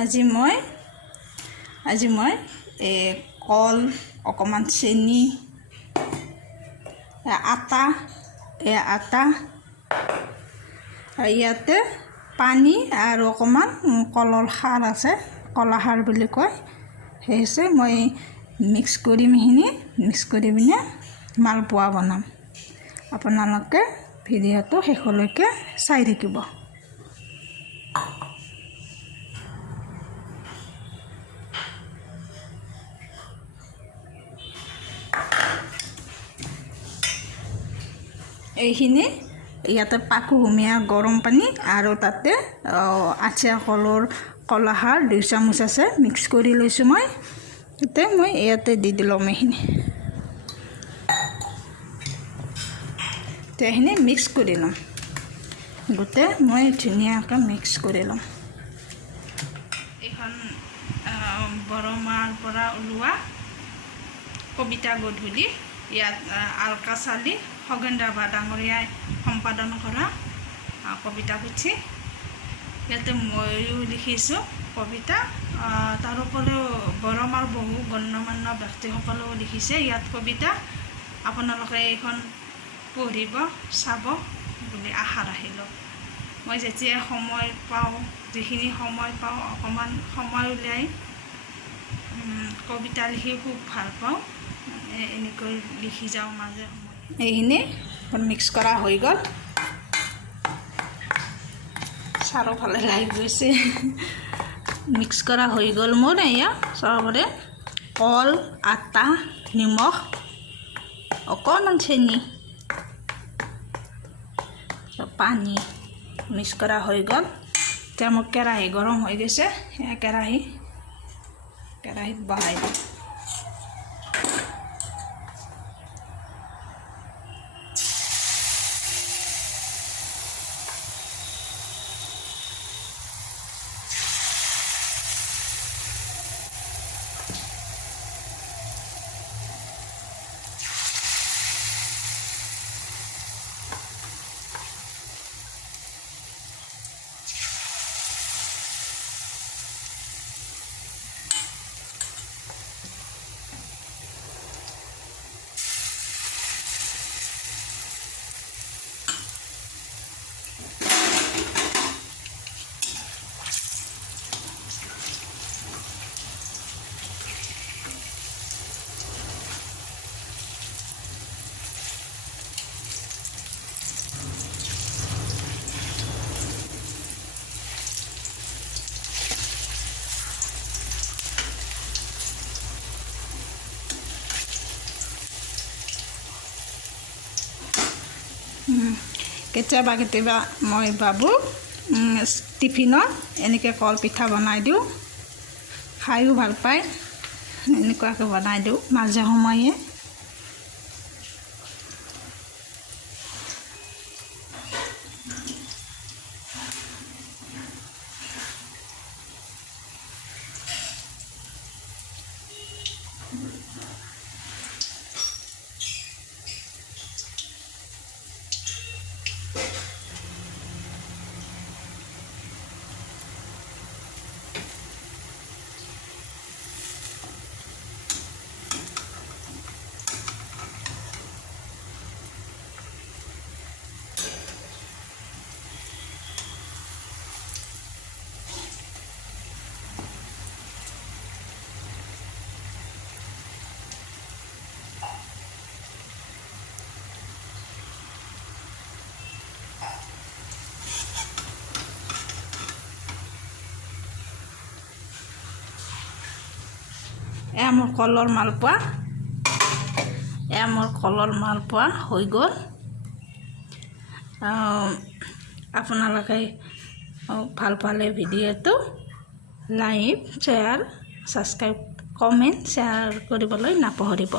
আজি মই কল অকমান চেনি আটা ইয়াতে পানী আৰু অকমান কলৰ খাৰ আছে, কলা খাৰ বুলি কয়। সেইছে মই মিক্স কৰি পিনে মালপোৱা বনাম। আপোনালোকে ভিডিঅ'টো শেষলৈকে চাই থাকিব। এইখিনি ইয়াতে পাকুহুমীয়া গৰম পানী আৰু তাতে আঠিয়া কলৰ কলা খাৰ 2 চামুচ আছে, মিক্স কৰি লৈছোঁ মই। মই ইয়াতে দি দিলোঁ এইখিনি। এইখিনি মিক্স কৰি ল'ম, গোটেই মই ধুনীয়াকৈ মিক্স কৰি ল'ম। এইখন বৰমাৰ পৰা ওলোৱা কবিতা গধূলি, ইয়াত আলকা চালি খগেন ৰাভা ডাঙৰীয়াই সম্পাদন কৰা কবিতা পুথি। ইয়াতে ময়ো লিখিছোঁ কবিতা, তাৰোপৰিও বৰমাৰ বহু গণ্যমান্য ব্যক্তিসকলেও লিখিছে ইয়াত কবিতা। আপোনালোকে এইখন পঢ়িব চাব বুলি আশা ৰাখিলোঁ। মই যেতিয়া সময় পাওঁ, যিখিনি সময় পাওঁ অকণমান সময় উলিয়াই কবিতা লিখি খুব ভাল পাওঁ। এনেকৈ লিখি যাওঁ মাজে সময়ে। এইখিনি মিক্স কৰা হৈ গ'ল, চাৰিওফালে লাগি গৈছে। মিক্স কৰা হৈ গ'ল মোৰ। এয়া চবৰে কল, আটা, নিমখ, অকণমান চেনি, পানী মিক্স কৰা হৈ গ'ল। এতিয়া মোৰ কেৰাহী গৰম হৈ গৈছে, কেৰাহীত বহাই দিম। কেতিয়াবা মই ভাবোঁ টিফিনত এনেকৈ কল পিঠা বনাই দিওঁ, খায়ো ভাল পায়। এনেকুৱাকৈ বনাই দিওঁ মাজে সময়ে। মোৰ কলৰ মালপোৱা হৈ গ'ল। আপোনালোকে ভাল পালে ভিডিঅ'টো like, share, subscribe, comment, share কৰিবলৈ নাপাহৰিব।